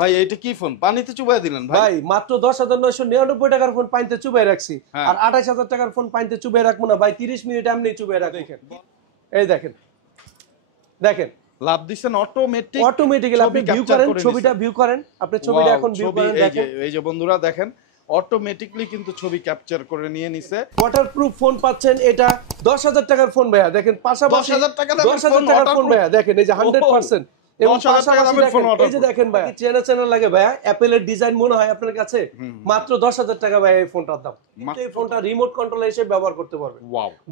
ভাই এটা কি ফোন পানিতে চুবাই দিলেন ভাই? ভাই মাত্র 10,999 টাকার ফোন পানিতে চুবাই রাখছি, আর 28,000 টাকার ফোন পানিতে চুবাই রাখবো না ভাই, 30 মিনিট এমনি চুবাই রাখ। দেখেন এই দেখেন দেখেন লাভ দিছেন অটোমেটিক্যালি আপনি ভিউ করেন, ছবিটা ভিউ করেন, আপনি ছবিটা এখন ভিউ করেন। দেখেন এই যে বন্ধুরা দেখেন অটোমেটিক্যালি কিন্তু ছবি ক্যাপচার করে নিয়ে নিছে। ওয়াটারপ্রুফ ফোন পাচ্ছেন, এটা 10,000 টাকার ফোন ভাইয়া। দেখেন পাশাপাশি 10,000 টাকার ফোন ভাইয়া, দেখেন এই যে 100% এবং পাশাপাশি এই যে দেখেন ভাইয়া চেনা লাগে ভাইয়া, অ্যাপেলের ডিজাইন মনে হয় আপনার কাছে, মাত্র 10,000 টাকা ভাই এই ফোনটার দাম। এই ফোনটা রিমোট কন্ট্রোল হিসেবে ব্যবহার করতে পারবেন।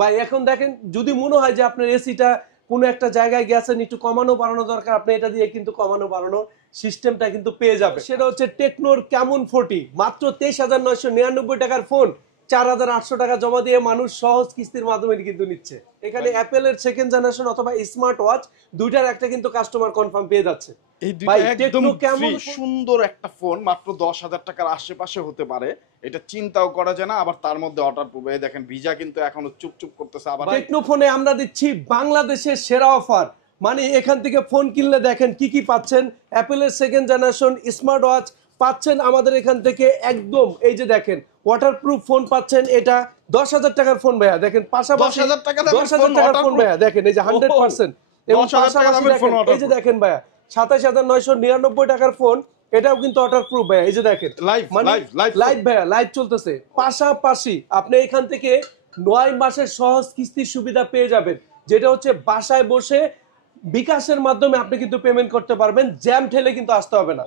ভাই এখন দেখেন যদি মনে হয় যে আপনার এসিটা কোনো একটা জায়গায় গেছেন, একটু কমানো বাড়ানো দরকার, আপনি এটা দিয়ে কিন্তু কমানো বাড়ানো সিস্টেমটা কিন্তু পেয়ে যাবে। সেটা হচ্ছে টেকনোর ক্যামন 40, মাত্র 23,999 টাকার ফোন, 4,800 টাকা জমা দিয়ে মানুষ সহজ কিস্তির মাধ্যমে কিন্তু নিচ্ছে। এখানে অ্যাপেলের সেকেন্ড জেনারেশন অথবা স্মার্ট ওয়াচ দুইটার একটা কিন্তু কাস্টমার কনফার্ম পেয়ে যাচ্ছে। এই দুইটা একদম কেমন সুন্দর একটা ফোন, মাত্র 10,000 টাকার আশেপাশে হতে পারে, এটা চিন্তাও করা যায় না। আবার তার মধ্যে ওয়াটারপ্রুফ, এই দেখেন ভিজা কিন্তু এখনো চুপচুপ করতেছে। আবার টেকনো ফোনে আমরা দিচ্ছি বাংলাদেশের সেরা অফার, মানে এখান থেকে ফোন কিনলে দেখেন কি কি পাচ্ছেন। অ্যাপেলের সেকেন্ড জেনারেশন স্মার্ট ওয়াচ পাচ্ছেন আমাদের এখান থেকে একদম, এই যে দেখেন ওয়াটারপ্রুফ ফোন পাচ্ছেন, এটা 10,000 টাকার ফোন ভাইয়া। দেখেন পাশাপাশি 10,000 টাকার ফোন ভাইয়া, দেখেন এই যে 100% এবং পাশাপাশি এই যে দেখেন ভাইয়া 27,999 টাকার ফোন, এটাও কিন্তু ওয়াটারপ্রুফ ভাইয়া। এই যে দেখেন লাইভ ভাইয়া, লাইভ চলতেছে। পাশাপাশি আপনি এখান থেকে 9 মাসের সহজ কিস্তির সুবিধা পেয়ে যাবেন, যেটা হচ্ছে বাসায় বসে বিকাশের মাধ্যমে আপনি কিন্তু পেমেন্ট করতে পারবেন, জ্যাম ঠেলে কিন্তু আসতে হবে না।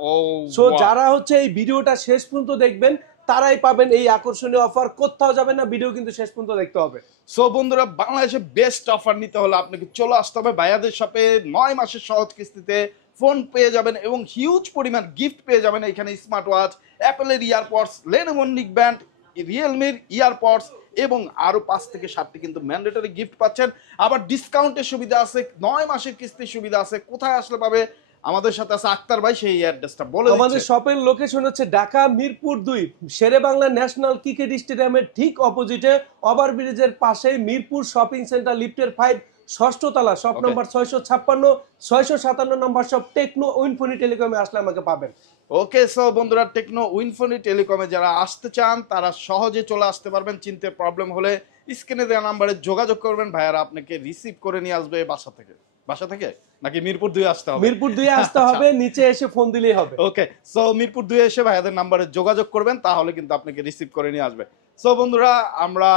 সো যারা হচ্ছে এই ভিডিওটা শেষ পর্যন্ত দেখবেন তারাই পাবেন এই আকর্ষণীয় অফার, কোথাও যাবেন না, ভিডিও কিন্তু শেষ পর্যন্ত দেখতে হবে। সো বন্ধুরা, বাংলাদেশে বেস্ট অফার নিতে হলে আপনাকে চলে আসতে হবে ভাইয়াদের শপে। 9 মাসের সহজ কিস্তিতে ফোন পেয়ে যাবেন এবং হিউজ পরিমাণ গিফট পেয়ে যাবেন। এখানে স্মার্ট ওয়াচ, অ্যাপেলের ইয়ারপডস, লেনোভো নিকব্যান্ড, রিয়েলমির ইয়ারপডস এবং আরো 5 থেকে 7টি কিন্তু ম্যান্ডেটরি গিফট পাচ্ছেন। আবার ডিসকাউন্টের সুবিধা আছে, 9 মাসের কিস্তির সুবিধা আছে। কোথায় আসলে পাবে? আমাদের সাথে আছে আক্তার ভাই, সেই অ্যাড্রেসটা বলে দিচ্ছি। আমাদের শপের লোকেশন হচ্ছে ঢাকা মিরপুর 2, শেরে বাংলা ন্যাশনাল ক্রিকেট স্টেডিয়ামের ঠিক অপোজিটে, ওভারব্রিজের পাশে, মিরপুর শপিং সেন্টার লিফটের 5, 6ষ্ঠ তলা, শপ নাম্বার 656, 657 নম্বর শপ। টেকনো উইনফোনি টেলিকমে আসলে আমাকে পাবেন। ওকে, সো বন্ধুরা, টেকনো উইনফোনি টেলিকমে যারা আসতে চান তারা সহজে চলে আসতে পারবেন। চিনতে প্রবলেম হলে স্ক্রিনে দেওয়া নাম্বারে যোগাযোগ করবেন, ভাইয়ারা আপনাকে রিসিভ করে নিয়ে আসবে বাসা থেকে নাকি মিরপুর 2 আসতে হবে? মিরপুর 2 আসতে হবে, নিচে এসে ফোন দিলেই হবে। ওকে, সো মিরপুর 2 এসে ভাইয়াদের নাম্বারে যোগাযোগ করবেন, তাহলে কিন্তু আপনাকে রিসিভ করে নিয়ে আসবে। সো বন্ধুরা, আমরা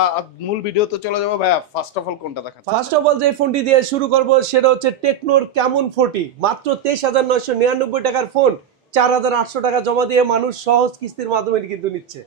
মূল ভিডিওতে চলে যাব। ভাইয়া ফার্স্ট অফ অল কোনটা দেখাচ্ছেন? ফার্স্ট অফ অল যে ফোনটি দিয়ে শুরু করব সেটা হচ্ছে টেকনোর ক্যামন 40, মাত্র 23,999 টাকার ফোন, 4,800 টাকা জমা দিয়ে মানুষ সহজ কিস্তির মাধ্যমে কিন্তু নিচ্ছে।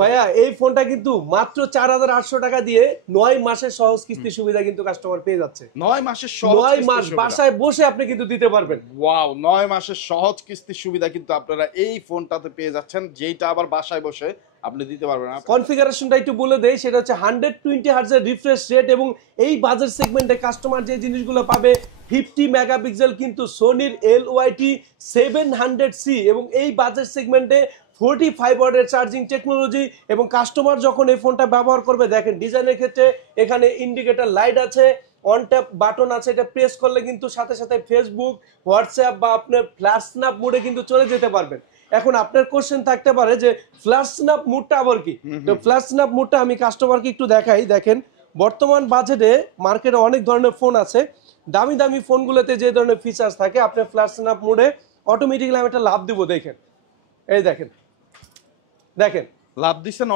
ভাইয়া এই ফোনটা কিন্তু মাত্র 4,800 টাকা দিয়ে 9 মাসের সহজ কিস্তির সুবিধা কিন্তু কাস্টমার পেয়ে যাচ্ছে। 9 মাসের সহজ 9 মাস বাসায় বসে আপনি কিন্তু দিতে পারবেন। ওয়াও, 9 মাসের সহজ কিস্তির সুবিধা কিন্তু আপনারা এই ফোনটাতে পেয়ে যাচ্ছেন, যেটা আবার বাসায় বসে আপনি দিতে পারবেন। কনফিগারেশনটা একটু বলে দেই, সেটা হচ্ছে 120 হার্টজের রিফ্রেশ রেট এবং এই বাজেট সেগমেন্টে কাস্টমার যে জিনিসগুলো পাবে, 50 মেগাপিক্সেল কিন্তু সোনির LYT 700C এবং এই বাজেট সেগমেন্টে 45 ওয়াটের চার্জিং টেকনোলজি। এবং কাস্টমার যখন এই ফোনটা ব্যবহার করবে, দেখেন ডিজাইনের ক্ষেত্রে এখানে ইন্ডিকেটর লাইট আছে, অন ট্যাপ বাটন আছে, এটা প্রেস করলে কিন্তু সাথে সাথে ফেসবুক, হোয়াটসঅ্যাপ বা আপনার ফ্ল্যাশ স্ন্যাপ মোডে কিন্তু চলে যেতে পারবেন। এখন আপনার কোশ্চেন থাকতে পারে যে ফ্ল্যাশ স্ন্যাপ মোডটা আবার কি? তো ফ্ল্যাশ স্ন্যাপ মোডটা আমি কাস্টমারকে একটু দেখাই। দেখেন বর্তমান বাজেটে মার্কেটে অনেক ধরনের ফোন আছে, দামি দামি ফোনগুলোতে যে ধরনের ফিচার্স থাকে, আপনি ফ্ল্যাশ স্ন্যাপ মোডে অটোমেটিক্যালি আমি একটা লাভ দিব। দেখেন এই দেখেন লাভ দিছেন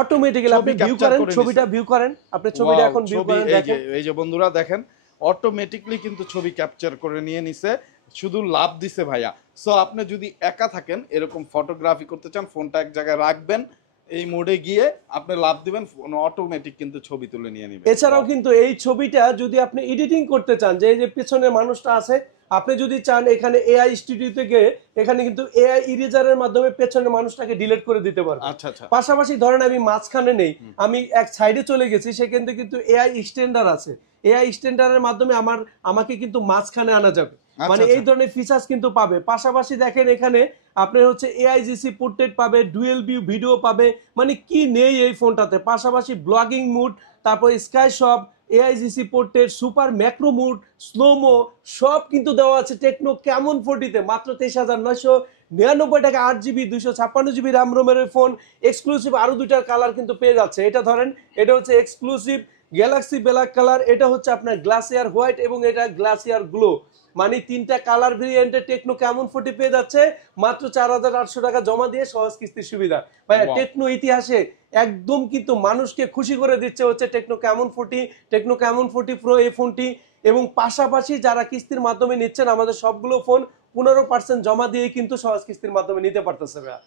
অটোমেটিক্যালি আপনি ভিউ করেন, ছবিটা ভিউ করেন, আপনি ছবিটা এখন ভিউ করেন। দেখেন এই যে বন্ধুরা দেখেন অটোমেটিক্যালি কিন্তু ছবি ক্যাপচার করে নিয়ে নিছে, শুধু লাভ দিছে ভাইয়া। সো আপনি যদি একা থাকেন, এরকম ফটোগ্রাফি করতে চান, ফোনটা এক জায়গায় রাখবেন, এই মোডে গিয়ে আপনি লাভ দিবেন, ফোন অটোমেটিক কিন্তু ছবি তুলে নিয়ে নেবে। এছাড়াও কিন্তু এই ছবিটা যদি আপনি এডিটিং করতে চান, যে এই যে পেছনের মানুষটা আছে, আপনি যদি চান এখানে এআই স্টুডিওতে গিয়ে এখানে কিন্তু এআই ইরেজারের মাধ্যমে পেছনের মানুষটাকে ডিলিট করে দিতে পারবেন। পাশাপাশি ধরেন আমি মাঝখানে নেই, আমি এক সাইডে চলে গেছি, সেখানে কিন্তু এআই স্ট্যান্ডার আছে, এআই স্ট্যান্ডারের মাধ্যমে আমাকে কিন্তু মাঝখানে আনা যাবে, মানে এই ধরনের ফিচার্স কিন্তু পাবে। পাশাপাশি দেখেন এখানে আপনার হচ্ছে এআইজিসি পোর্ট্রেট পাবে, ডুয়েল ভিউ ভিডিও পাবে, মানে কি নেই এই ফোনটাতে। পাশাপাশি ব্লগিং মুড, তারপর sky shop, AIGC portrait, super macro mode, slomo সব কিন্তু দেওয়া আছে টেকনো ক্যামন 40তে, মাত্র 23,999 99 টাকা 8GB 256GB RAM রোমের ফোন, এক্সক্লুসিভ আরো দুইটার কালার কিন্তু পেয়ে যাচ্ছে। এটা ধরেন, এটা হচ্ছে এক্সক্লুসিভ গ্যালাক্সি ব্ল্যাক কালার, এটা হচ্ছে আপনার গ্লাসিয়ার হোয়াইট এবং এটা গ্লাসিয়ার গ্লো, মানে তিনটা কালার ভেরিয়েন্টে টেকনো কেমন 40 পেয়ে যাচ্ছে মাত্র 4800 টাকা জমা দিয়ে সহজ কিস্তির সুবিধা। ভাই টেকনো ইতিহাসে একদম কিন্তু মানুষকে খুশি করে দিচ্ছে হচ্ছে টেকনো কেমন 40, টেকনো কেমন 40 প্রো এই ফোনটি। এবং পাশাপাশি যারা কিস্তির মাধ্যমে নিচ্ছেন আমাদের সবগুলো ফোন 15% জমা দিয়ে কিন্তু সহজ কিস্তির মাধ্যমে নিতে পারতেছে ভাই।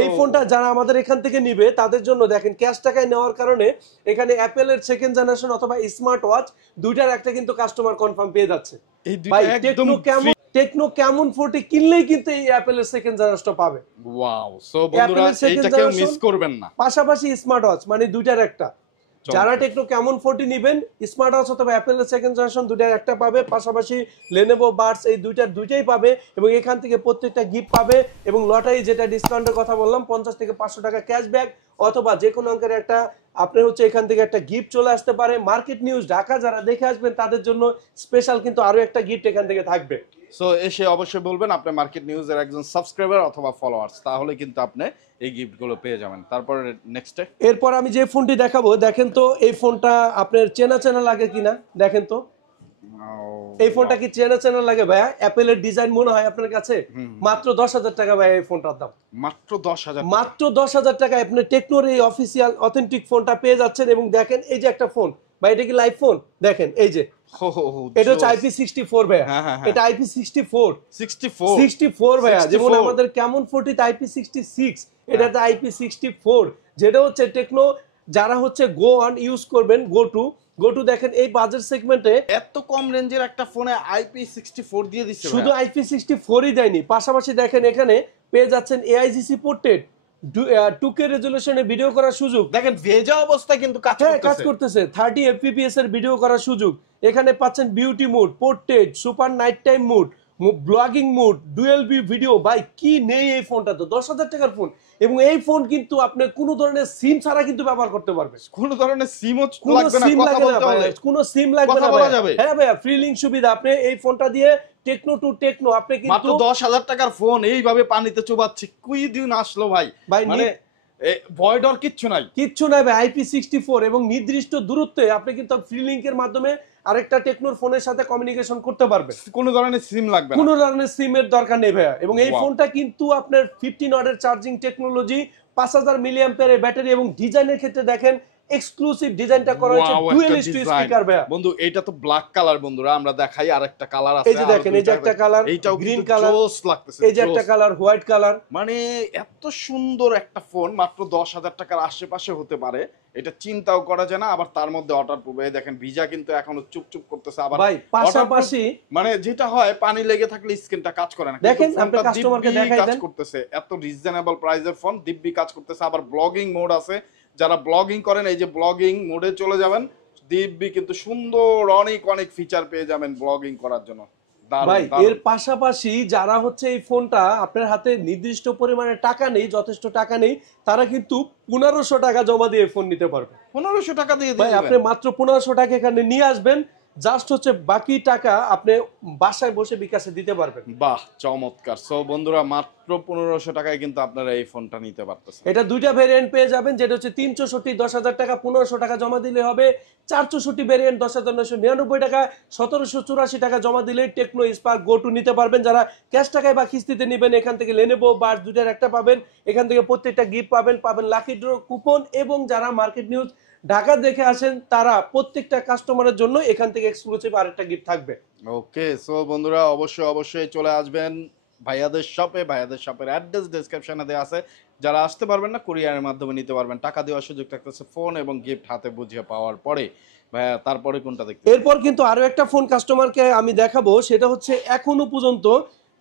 এই ফোনটা যারা আমাদের এখান থেকে নিবে তাদের জন্য দেখেন ক্যাশ টাকায় নেওয়ার কারণে এখানে অ্যাপেলের সেকেন্ড জেনারেশন অথবা স্মার্ট ওয়াচ দুইটার একটা কিন্তু কাস্টমার কনফার্ম পেয়ে যাচ্ছে। ভাই টেকনো কেমন 40 কিনলেই কিন্তু এই অ্যাপেলের সেকেন্ড জেনারেশনটা পাবে। ওয়াও, সো বন্ধুরা এটাকেও মিস করবেন না। পাশাপাশি স্মার্ট ওয়াচ মানে দুইটার একটা, যারা টেকনো কেমন 40 নেবেন স্মার্ট ওয়াচ অথবা অ্যাপেলের সেকেন্ড জেনারেশন দুইটার একটা পাবে, পাশাপাশি লেনোভো বাডস এই দুইটাই পাবে এবং এখান থেকে প্রত্যেকটা গিফট পাবে। এবং লটারি যেটা ডিসকাউন্টের কথা বললাম 50 থেকে 500 টাকা ক্যাশব্যাক অথবা যে কোনো অঙ্কের একটা আপনার হচ্ছে এখান থেকে একটা গিফট চলে আসতে পারে। মার্কেট নিউজ ঢাকা যারা দেখে আসবেন তাদের জন্য স্পেশাল কিন্তু আরো একটা গিফট এখান থেকে থাকবে। সো এসে অবশ্যই বলবেন আপনি মার্কেট নিউজের একজন সাবস্ক্রাইবার অথবা ফলোয়ার্স, তাহলে কিন্তু আপনি এই গিফটগুলো পেয়ে যাবেন। তারপর নেক্সট এরপর আমি যে ফোনটি দেখাবো দেখেন তো এই ফোনটা আপনার চেনা লাগে কিনা দেখেন তো। এই ফোনটা কি চেনা লাগে ভাইয়া? অ্যাপেলের ডিজাইন মনে হয় আপনার কাছে? মাত্র 10,000 টাকা ভাই এই ফোনটার দাম। মাত্র 10,000, মাত্র 10,000 টাকা আপনি টেকনোর এই অফিসিয়াল অথেন্টিক ফোনটা পেয়ে যাচ্ছেন। এবং দেখেন এই যে একটা ফোন ভাই, এটা কি লাইভ ফোন? দেখেন এই যে এটা হচ্ছে IP64 ভাইয়া, এটা IP64 ভাইয়া। যেমন আমাদের কেমন 40 IP66, এটা তো IP64, যেটা হচ্ছে টেকনো যারা হচ্ছে গো অন ইউজ করবেন গো টু দেখেন এই বাজেট সেগমেন্টে এত কম রেঞ্জের একটা ফোনে IP64 দিয়ে দিচ্ছে। শুধু IP64ই দেয়নি, পাশাপাশি দেখেন এখানে পেয়ে যাচ্ছেন AIGC পোর্ট্রেট 2K রেজোলিউশনে ভিডিও করার সুযোগ। দেখেন ভেজা অবস্থায় কিন্তু কাজ করতেছে 30 fps এর ভিডিও করার সুযোগ। এখানে পাচ্ছেন beauty mode, portrait, super night time mode, blogging mode, dual view video. ভাই কি নেই এই ফোনটা? তো 10,000 টাকার ফোন এবং এই ফোন কিন্তু আপনি কোনো ধরনের সিম ছাড়া কিন্তু ব্যবহার করতে পারবেন। কোনো ধরনের সিমও লাগবে না, কথা বলতে হবে, কোনো সিম লাগবে না। হ্যাঁ ভাইয়া, ফ্রি লিংক সুবিধা। আপনি এই ফোনটা দিয়ে টেকনো টু টেকনো আপনি কিন্তু মাত্র 10,000 টাকার ফোন এইভাবে পানিতে চুবাচ্ছে। কুই দিন আসলো ভাই, মানে ভয় ডর কিচ্ছু নাই ভাই। IP64 এবং নির্দিষ্ট দূরত্বে আপনি কিন্তু ফ্রি লিংকের মাধ্যমে আরেকটা টেকনোর ফোনের সাথে কমিউনিকেশন করতে পারবেন। কোনো ধরনের সিম লাগবে না, কোনো ধরনের সিমের দরকার নেই ভাইয়া। এবং এই ফোনটা কিন্তু আপনার 15 ওয়াটের চার্জিং টেকনোলজি, 5000 মিলিঅ্যাম্পিয়ারের ব্যাটারি এবং ডিজাইনের ক্ষেত্রে দেখেন এক্সক্লুসিভ ডিজাইনটা করা হয়েছে ডুয়াল স্পিকার ভাইয়া। বন্ধু এটা তো ব্ল্যাক কালার, বন্ধুরা আমরা দেখাই আরেকটা কালার আছে। এই যে দেখেন এই যে একটা কালার, এইটাও গ্রিন কালার জোস লাগতেছে। এই যে একটা কালার হোয়াইট কালার। মানে এত সুন্দর একটা ফোন মাত্র 10,000 টাকার আশেপাশে হতে পারে, এটা চিন্তাও করা যায় না। আবার তার মধ্যে ওয়াটার প্রুফ, এই দেখেন ভিজা কিন্তু এখনো চুপচুপ করতেছে। আবার ভাই পাশাপাশি মানে যেটা হয় পানি লেগে থাকলে স্ক্রিনটা কাজ করে না, দেখেন আমরা কাস্টমারকে দেখাই দেন করতেছে। এত রিজনেবল প্রাইসের ফোন দিব্যি কাজ করতেছে। আবার ব্লগিং মোড আছে, যারা ব্লগিং করেন এই যে ব্লগিং মোডে চলে যাবেন, দিব্যি কিন্তু সুন্দর অনেক ফিচার পেয়ে যাবেন ব্লগিং করার জন্য। ভাই এর পাশাপাশি যারা হচ্ছে এই ফোনটা আপনার হাতে নির্দিষ্ট পরিমাণে টাকা নেই, যথেষ্ট টাকা নেই, তারা কিন্তু 1500 টাকা জমা দিয়ে ফোন নিতে পারবে। 1500 টাকা দিয়ে ভাই আপনি মাত্র 1500 টাকা এখানে নিয়ে আসবেন, জাস্ট হচ্ছে বাকি টাকা আপনি বাসায় বসে বিকাশে দিতে পারবেন। বাহ চমৎকার। সো বন্ধুরা মাত্র 1500 টাকায় কিন্তু আপনারা এই ফোনটা নিতে পারতেছেন। এটা দুইটা ভেরিয়েন্ট পেয়ে যাবেন, যেটা হচ্ছে 364 10,000 টাকা 1500 টাকা জমা দিলে হবে। 464 ভেরিয়েন্ট 10,999 টাকা 1784 টাকা জমা দিলে টেকনো স্পার্ক গো টু নিতে পারবেন। যারা ক্যাশ টাকায় বা কিস্তিতে নেবেন এখান থেকে লেনোভো বাডস দুইটার একটা পাবেন। এখান থেকে প্রত্যেকটা গিফট পাবেন লাকি ড্র কুপন। এবং যারা মার্কেট নিউজ ঢাকা দেখে আসেন তারা প্রত্যেকটা কাস্টমারের জন্য এখান থেকে এক্সক্লুসিভ আরেকটা গিফট থাকবে। ওকে সো বন্ধুরা অবশ্যই চলে আসবেন ভাইয়াদের শপে। ভাইয়াদের শপের অ্যাড্রেস ডেসক্রিপশনে দেওয়া আছে। যারা আসতে পারবেন না কুরিয়ারের মাধ্যমে নিতে পারবেন। টাকা দেওয়ার সুযোগ থাকতেছে ফোন এবং গিফট হাতে বুঝিয়ে পাওয়ার পরে। ভাইয়া তারপরে কোনটা দেখতে? এরপর কিন্তু আরো একটা ফোন কাস্টমারকে আমি দেখাবো, সেটা হচ্ছে এখনো পর্যন্ত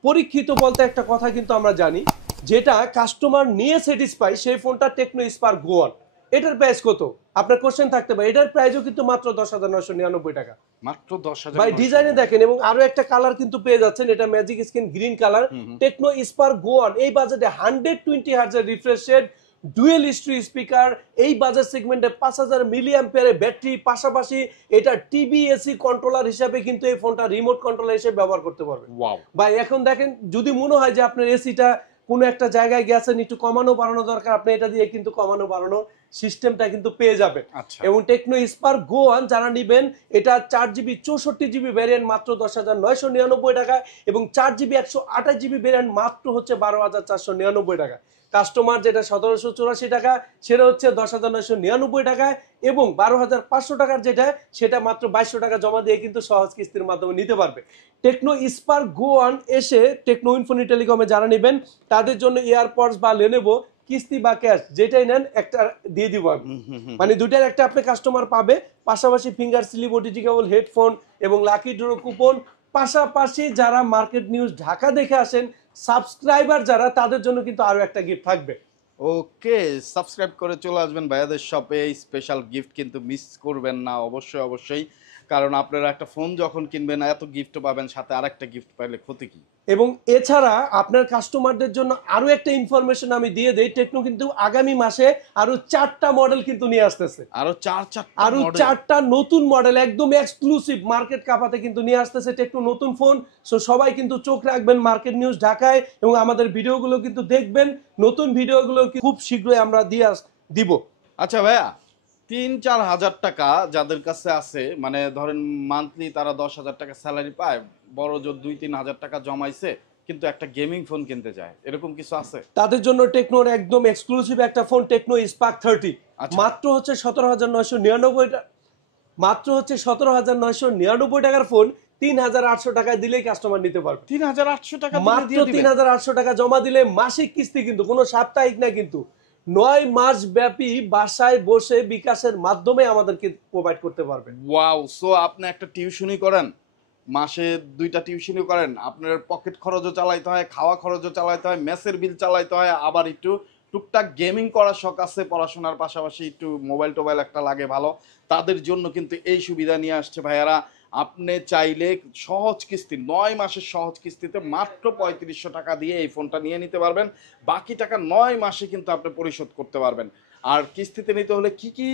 পরীক্ষিত বলতে একটা কথা কিন্তু আমরা জানি, যেটা কাস্টমার নিয়ে স্যাটিসফাই, সেই ফোনটা টেকনো স্পার্ক গো ওয়ান। এটার প্রাইস কত আপনার কোশ্চেন থাকতে পারে। এটার প্রাইসও কিন্তু মাত্র 10,999 টাকা। মাত্র 10,000 ভাই ডিজাইনে দেখেন। এবং আরো একটা কালার কিন্তু পেয়ে যাচ্ছেন, এটা magic screen green colour Tecno Spark Go one. এই বাজেটে 120 হার্টজ এর refresh rate, dual stereo speaker, এই বাজার সেগমেন্টে 5000 মিলি অ্যাম্পিয়ারের ব্যাটারি, পাশাপাশি এটা টিভি এসি কন্ট্রোলার হিসাবে কিন্তু এই ফোনটা রিমোট কন্ট্রোলার হিসেবে ব্যবহার করতে পারবেন। ওয়াও ভাই এখন দেখেন, যদি মনে হয় যে আপনার এসিটা কোনো একটা জায়গায় গেছেন, একটু কমানো বাড়ানো দরকার, আপনি এটা দিয়ে কিন্তু কমানো বাড়ানো সিস্টেমটা কিন্তু পেয়ে যাবেন। আচ্ছা এবং টেকনো স্পার্ক গো 1 যারা নিবেন, এটা 4GB 64GB ভ্যারিয়েন্ট মাত্র 10,999 টাকা, এবং 4GB 128GB ভ্যারিয়েন্ট মাত্র হচ্ছে 12,499 টাকা। কাস্টমার যেটা 1784 টাকা সেটা হচ্ছে 10,999 টাকায়, এবং 12,500 টাকার যেটা সেটা মাত্র 2200 টাকা জমা দিয়ে কিন্তু সহজ কিস্তির মাধ্যমে নিতে পারবে। টেকনো স্পার্ক গো 1 এসে টেকনো ইনফিনিটি টেলিকমে যারা নেবেন তাদের জন্য এয়ারপডস বা লেনোভো কিস্তি বা ক্যাশ যেটাই নেন একটা দিয়ে দিব আমি, মানে দুইটার একটা আপনি কাস্টমার পাবে, পাশাপাশি finger slip, OTG cable, headphone এবং লাকি ড্র কুপন। পাশাপাশি যারা মার্কেট নিউজ ঢাকা দেখে আসেন সাবস্ক্রাইবার যারা, তাদের জন্য কিন্তু আরো একটা গিফট থাকবে। ওকে, সাবস্ক্রাইব করে চলে আসবেন ভাইয়াদের শপে, এই স্পেশাল গিফট কিন্তু মিস করবেন না অবশ্যই অবশ্যই, কারণ আপনারা একটা ফোন যখন কিনবেন এত গিফট পাবেন, সাথে আরেকটা গিফট পাইলে ক্ষতি কি। এবং এছাড়া আপনার কাস্টমারদের জন্য আরো একটা ইনফরমেশন আমি দিয়ে দেই, টেকনো কিন্তু আগামী মাসে আরো 4টা মডেল কিন্তু নিয়ে আসতেছে, আরো আরো 4টা নতুন মডেল একদম এক্সক্লুসিভ মার্কেট কাপাতে কিন্তু নিয়ে আসতেছে টেকনো নতুন ফোন। সো সবাই কিন্তু চোখ রাখবেন মার্কেট নিউজ ঢাকায়, এবং আমাদের ভিডিওগুলো কিন্তু দেখবেন, নতুন ভিডিওগুলো খুব শীঘ্রই আমরা দিব। আচ্ছা ভাইয়া, 3-4 হাজার টাকা যাদের কাছে আছে, মানে ধরেন মান্থলি তারা 10,000 টাকা স্যালারি পায়, বড় জোর 2-3 হাজার টাকা জমাইছে, কিন্তু একটা গেমিং ফোন কিনতে চায়, এরকম কিছু আছে? তাদের জন্য টেকনোর একদম এক্সক্লুসিভ একটা ফোন টেকনো স্পার্ক 30, আচ্ছা। মাত্র হচ্ছে 17,999 টাকা, মাত্র হচ্ছে 17,999 টাকার ফোন 3,800 টাকায় দিলেই কাস্টমার নিতে পারবে। 3,800 টাকা মাত্র 3,800 টাকা জমা দিলে মাসিক কিস্তি, কিন্তু কোনো সাপ্তাহিক না, কিন্তু 9 মাস ব্যাপী বাসায় বসে বিকাশের মাধ্যমে আমাদেরকে প্রোভাইড করতে পারবেন। ওয়াও, সো আপনি একটা টিউশনই করেন, মাসে 2টা টিউশনই করেন, আপনার পকেট খরচও চালাইতে হয়, খাওয়া খরচও চালাইতে হয়, মেসের বিল চালাইতে হয়, আবার একটু টুকটাক গেমিং করার শখ আছে, পড়াশোনার পাশাপাশি একটু মোবাইল টোবাইল একটা লাগে ভালো, তাদের জন্য কিন্তু এই সুবিধা নিয়ে আসছে ভাইয়ারা। আপনি চাইলে সহজ কিস্তি 9 মাসের সহজ কিস্তিতে মাত্র 3500 টাকা দিয়ে এই ফোনটা নিয়ে নিতে পারবেন, বাকি টাকা 9 মাসে কিন্তু আপনি পরিশোধ করতে পারবেন। আর কিস্তিতে নিতে হলে কি কি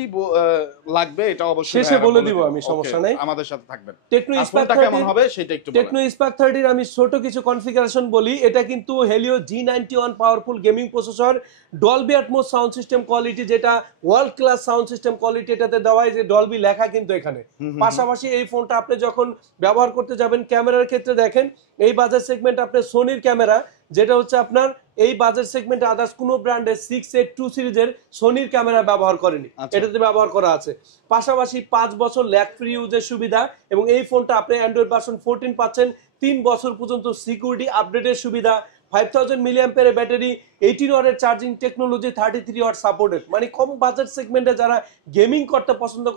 লাগবে এটা অবশ্যই শেষে বলে দিব আমি, সমস্যা নাই, আমাদের সাথে থাকবেন। টেকনো স্পার্ক কেমন হবে সেটা একটু বলেন। টেকনো স্পার্ক 30 আমি ছোট কিছু কনফিগারেশন বলি। এটা কিন্তু Helio G91 powerful gaming processor, Dolby Atmos sound system quality, যেটা world class sound system quality এটাতে দেওয়া হয়, যে ডলবি লেখা কিন্তু এখানে। পাশাপাশি এই ফোনটা আপনি যখন ব্যবহার করতে যাবেন, ক্যামেরার ক্ষেত্রে দেখেন এই বাজার সেগমেন্ট আপনার সোনির ক্যামেরা, যেটা হচ্ছে আপনার এই বাজার সেগমেন্টে আদার্স কোনো ব্র্যান্ডের 682 সিরিজের সোনির ক্যামেরা ব্যবহার করেনি, এটাতে ব্যবহার করা আছে। পাশাপাশি 5 বছর ল্যাগ ফ্রি ইউজের সুবিধা, এবং এই ফোনটা আপনি অ্যান্ড্রয়েড ভার্সন 14 পাচ্ছেন, 3 বছর পর্যন্ত সিকিউরিটি আপডেটের সুবিধা, 5000 মিলি অ্যাম্পিয়ারের ব্যাটারি, 18 ওয়াটের চার্জিং টেকনোলজি, 33 ওয়াট সাপোর্টেড। মানে কম বাজেট সেগমেন্টে যারা গেমিং করতে পছন্দ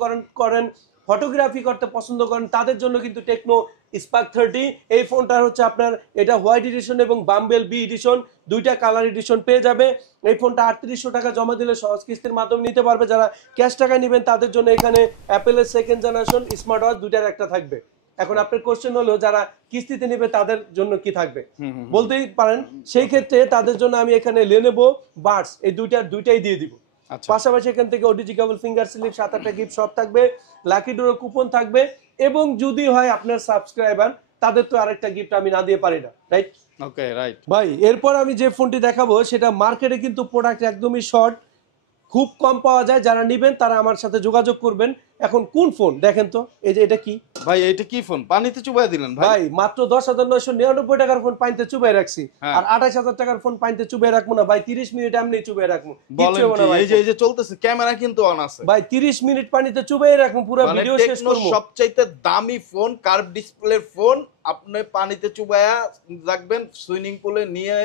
করেন ফটোগ্রাফি করতে পছন্দ করেন, তাদের জন্য কিন্তু টেকনো স্পার্ক 30 এই ফোনটা হচ্ছে আপনার, এটা হোয়াইট এডিশন এবং বাম্বেল বি এডিশন, দুইটা কালার এডিশন পেয়ে যাবে। এই ফোনটা 3800 টাকা জমা দিলে সহজ কিস্তির মাধ্যমে নিতে পারবে। যারা ক্যাশ টাকা নেবেন তাদের জন্য এখানে অ্যাপেলের সেকেন্ড জেনারেশন স্মার্ট ওয়াচ দুইটার একটা থাকবে। এখন আপনার কোশ্চেন হলো যারা কিস্তিতে নেবে তাদের জন্য কি থাকবে বলতেই পারেন, সেই ক্ষেত্রে তাদের জন্য আমি এখানে লেনোভো বাডস এই দুইটাই দিয়ে দিব। পাশাপাশি এখান থেকে ওটিজি কেবল, ফিঙ্গার স্লিপ, 7-8টা গিফট সব থাকবে, লাকি ড্র কুপন থাকবে, এবং যদি হয় আপনার সাবস্ক্রাইবার তাদের তো আরেকটা গিফট আমি না দিয়ে পারি না, রাইট? ওকে, রাইট ভাই। এরপর আমি যে ফোনটি দেখাবো সেটা মার্কেটে কিন্তু প্রোডাক্ট একদমই শর্ট, খুব কম পাওয়া যায়, যারা নেবেন তারা আমার সাথে যোগাযোগ করবেন। এখন কোন ফোন দেখেন তো, এই যে এটা কি ভাই, এটা কি ফোন? পানিতে চুবাই দিলেন ভাই? ভাই মাত্র 10,999 টাকার ফোন পানিতে চুবাই রাখছি, আর 28,000 টাকার ফোন পানিতে চুবাই রাখবো না ভাই, 30 মিনিট এমনি চুবাই রাখবো। এই যে চলতেছে, ক্যামেরা কিন্তু অন আছে ভাই, 30 মিনিট পানিতে চুবাই রাখবো, পুরো ভিডিও শেষ করব। সবচাইতে দামি ফোন, কার্ভ ডিসপ্লের ফোন, আপনি পানিতে চুবায়া রাখবেন, সুইমিং পুলে নিয়ে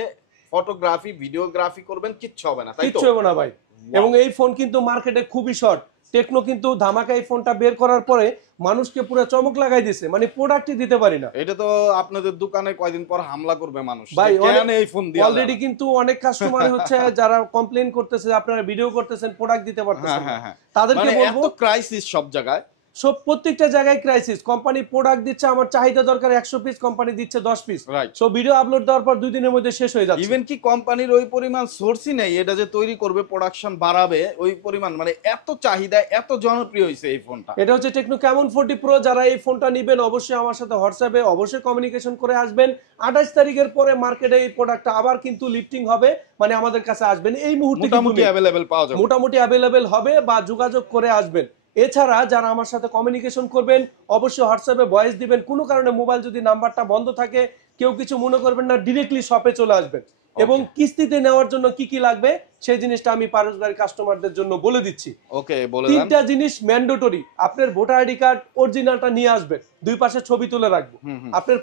ফটোগ্রাফি ভিডিওগ্রাফি করবেন, কিচ্ছু হবে না, তাই তো? কিচ্ছু হবে না ভাই। এবং এই ফোন কিন্তু মার্কেটে খুবই শর্ট, টেকনো কিন্তু ধামাকা এই ফোনটা বের করার পরে মানুষকে পুরো চমক লাগাই দিয়েছে, মানে প্রোডাক্টই দিতে পারি না। এটা তো আপনাদের দোকানে কয়দিন পর হামলা করবে মানুষ ভাই, কেন এই ফোন দিয়ে? অলরেডি কিন্তু অনেক কাস্টমার হচ্ছে যারা কমপ্লেইন করতেছে আপনারা ভিডিও করতেছেন প্রোডাক্ট দিতে পারতেছেন না, তাদেরকে বলবো এত ক্রাইসিস সব জায়গায়, সব প্রত্যেকটা জায়গায় ক্রাইসিস। কোম্পানি প্রোডাক্ট দিচ্ছে, আমার চাহিদা দরকার 100 পিস, কোম্পানি দিচ্ছে 10 piece. Right. So video upload দেওয়ার পর 2 দিনের মধ্যে শেষ হয়ে যাচ্ছে। ইভেন কি কোম্পানির ওই পরিমাণ সোর্সই নেই, এটা যে তৈরি করবে, প্রোডাকশন বাড়াবে, ওই পরিমাণ মানে এত চাহিদা, এত জনপ্রিয় হয়েছে এই ফোনটা। এটা হচ্ছে টেকনো ক্যামন 40 প্রো। যারা এই ফোনটা নেবেন অবশ্যই আমার সাথে হোয়াটসঅ্যাপে অবশ্যই কমিউনিকেশন করে আসবেন। 28 তারিখের পরে মার্কেটে এই প্রোডাক্টটা আবার কিন্তু লিফটিং হবে, মানে আমাদের কাছে আসবেন এই মুহূর্তে মোটামুটি অ্যাভেলেবেল পাওয়া যাবে, মোটামুটি অ্যাভেলেবেল হবে, বা যোগাযোগ করে আসবেন। এছাড়া যারা আমার সাথে কমিউনিকেশন করবেন অবশ্যই হোয়াটসঅ্যাপে ভয়েস দিবেন। কোনো কারণে মোবাইল যদি নাম্বারটা বন্ধ থাকে কেউ কিছু মনে করবেন না, ডিরেক্টলি শপে চলে আসবেন। এবং কিস্তিতে নেওয়ার জন্য কি কি লাগবে সেই জিনিসটা আমি পারস ভাই কাস্টমারদের জন্য বলে দিচ্ছি। ওকে, বলে দেন। 3টা জিনিস ম্যান্ডেটরি। আপনার ভোটার আইডি কার্ড অরিজিনালটা নিয়ে আসবেন, 2 পাশে ছবি তুলে রাখবো। আপনার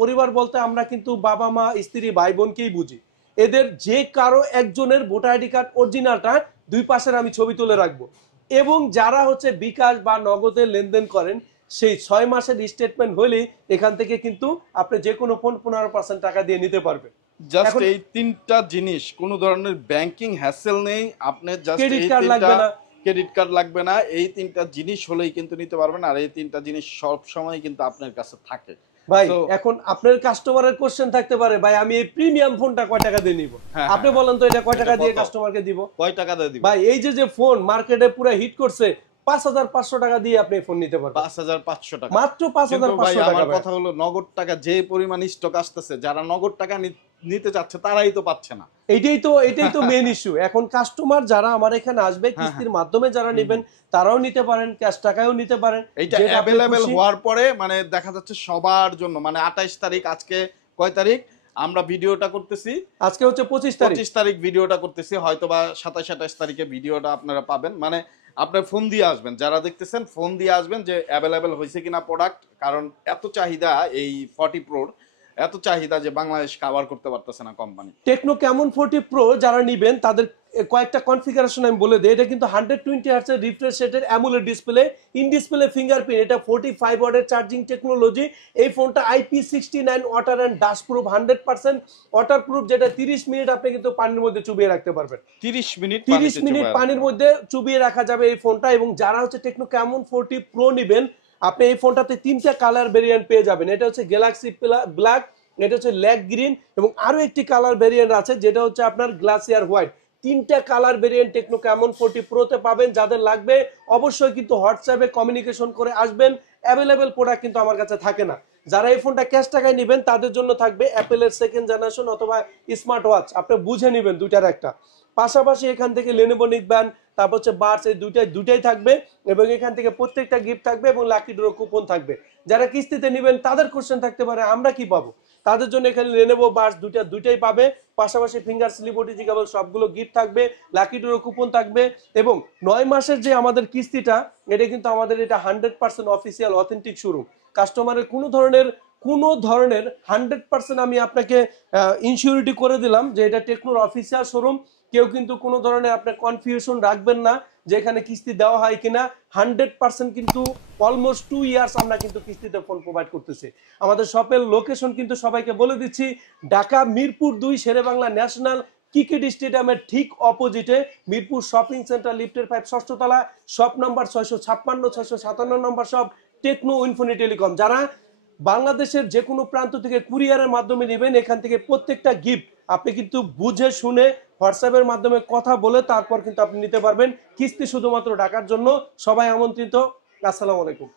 পরিবার বলতে আমরা কিন্তু বাবা মা স্ত্রী ভাই বোনকেই বুঝি। এদের যে কারো একজনের ভোটার আইডি কার্ড অরিজিনালটা 2 পাশের আমি ছবি তুলে রাখবো। এবং যারা হচ্ছে বিকাশ বা নগদে লেনদেন করেন সেই 6 মাসের স্টেটমেন্ট হলেই এখান থেকে কিন্তু আপনি যে কোনো ফোন 15% টাকা দিয়ে নিতে পারবেন। জাস্ট এই 3টা জিনিস, কোনো ধরনের ব্যাংকিং হ্যাসেল নেই, আপনি জাস্ট ক্রেডিট কার্ড লাগবে না, ক্রেডিট কার্ড লাগবে না, এই 3টা জিনিস হলেই কিন্তু নিতে পারবেন। আর এই 3টা জিনিস সব সময় কিন্তু আপনার কাছে থাকে ভাই। এখন আপনার কাস্টমারের কোশ্চেন থাকতে পারে, ভাই আমি এই প্রিমিয়াম ফোনটা কয় টাকা দিয়ে নিব? আপনি বলেন তো এটা কয় টাকা দিয়ে কাস্টমারকে দিব? কয় টাকা দিয়ে দিব? ভাই এই যে ফোন মার্কেটে পুরো হিট করছে, 5500 টাকা দিয়ে আপনি ফোন নিতে পারবেন। 5500 টাকা, মাত্র 5500 টাকা। আমার কথা হলো নগদ টাকা যে পরিমাণ স্টক আসতেছে, যারা নগদ টাকা নিতে চাচ্ছে তারাই তো পাচ্ছে না। এটাই তো মেইন ইস্যু। এখন কাস্টমার যারা আমার এখানে আসবে কিস্তির মাধ্যমে যারা নেবেন তারাও নিতে পারেন, ক্যাশ টাকায়ও নিতে পারেন। এটা অ্যাভেলেবেল হওয়ার পরে মানে দেখা যাচ্ছে সবার জন্য, মানে 28 তারিখ, আজকে কয় তারিখ আমরা ভিডিওটা করতেছি? আজকে হচ্ছে 25 তারিখ ভিডিওটা করতেছি, হয়তোবা 27-28 তারিখে ভিডিওটা আপনারা পাবেন। মানে আপনার ফোন দিয়ে আসবেন, যারা দেখতেছেন ফোন দিয়ে আসবেন যে অ্যাভেলেবেল হয়েছে কিনা প্রোডাক্ট, কারণ এত চাহিদা এই 40 প্রোর, এত চাহিদা যে বাংলাদেশ কভার করতে পারতেছে না কোম্পানি। টেকনো ক্যামন 40 প্রো যারা নেবেন তাদের কয়েকটা কনফিগারেশন আমি বলে দেই। এটা কিন্তু 120 হার্টজ এর রিফ্রেশ রেটের AMOLED display, in display fingerprint, এটা 45 ওয়াটের চার্জিং টেকনোলজি। এই ফোনটা IP69 water and dust proof, 100% water proof, যেটা 30 মিনিট আপনি কিন্তু পানির মধ্যে চুবিয়ে রাখতে পারবেন। 30 মিনিট পানির মধ্যে চুবিয়ে রাখা যাবে এই ফোনটা। এবং যারা হচ্ছে টেকনো ক্যামন 40 প্রো নেবেন আপনি এই ফোনটাতে 3টা কালার ভেরিয়েন্ট পেয়ে যাবেন। এটা হচ্ছে গ্যালাক্সি ব্ল্যাক, এটা হচ্ছে ল্যাক গ্রিন, এবং আরো একটি কালার ভেরিয়েন্ট আছে যেটা হচ্ছে আপনার গ্লাসিয়ার হোয়াইট। 3টা কালার ভেরিয়েন্ট টেকনো ক্যামন 40 প্রোতে পাবেন। যাদের লাগবে অবশ্যই কিন্তু হোয়াটসঅ্যাপে কমিউনিকেশন করে আসবেন। অ্যাভেলেবেল প্রোডাক্ট কিন্তু আমার কাছে থাকে না। যারা এই ফোনটা ক্যাশ টাকায় নেবেন তাদের জন্য থাকবে অ্যাপেলের 2nd জেনারেশন অথবা স্মার্ট ওয়াচ, আপনি বুঝে নেবেন দুইটার একটা। পাশাপাশি এখান থেকে লেনোভো নিকবেন, তারপর হচ্ছে বার্স, এই দুইটাই থাকবে। এবং এখান থেকে প্রত্যেকটা গিফট থাকবে এবং লাকি ড্র কুপন থাকবে। যারা কিস্তিতে নেবেন তাদের কোশ্চেন থাকতে পারে আমরা কি পাবো, তাদের জন্য এখানে লেনোভো বার্স দুইটাই পাবে। পাশাপাশি ফিঙ্গার স্লিপ ওটিজি কেবল সবগুলো গিফট থাকবে, লাকি ড্র কুপন থাকবে। এবং 9 মাসের যে আমাদের কিস্তিটা, এটা কিন্তু আমাদের এটা 100% অফিসিয়াল অথেন্টিক শোরুম। কাস্টমারের কোনো ধরনের 100% আমি আপনাকে ইনসিউরিটি করে দিলাম যে এটা টেকনোর অফিসিয়াল শোরুম। কেউ কিন্তু কোনো ধরনের আপনার কনফিউশন রাখবেন না যে এখানে কিস্তি দেওয়া হয় কিনা। 100% কিন্তু অলমোস্ট 2 ইয়ার্স আমরা কিন্তু কিস্তিতে ফোন প্রোভাইড করতেছি। আমাদের শপের লোকেশন কিন্তু সবাইকে বলে দিচ্ছি, ঢাকা মিরপুর 2 শেরেবাংলা ন্যাশনাল ক্রিকেট স্টেডিয়ামের ঠিক অপোজিটে মিরপুর শপিং সেন্টার, লিফটের 5 ষষ্ঠ তলা, শপ নাম্বার 656-657 নম্বর শপ, টেকনো ইনফিনিটি টেলিকম। যারা বাংলাদেশের যে কোনো প্রান্ত থেকে কুরিয়ারের মাধ্যমে নেবেন, এখান থেকে প্রত্যেকটা গিফট আপনি কিন্তু বুঝে শুনে হোয়াটসঅ্যাপের মাধ্যমে কথা বলে তারপর কিন্তু আপনি নিতে পারবেন। কিস্তি শুধুমাত্র ঢাকার জন্য। সবাই আমন্ত্রিত। আসসালামু আলাইকুম।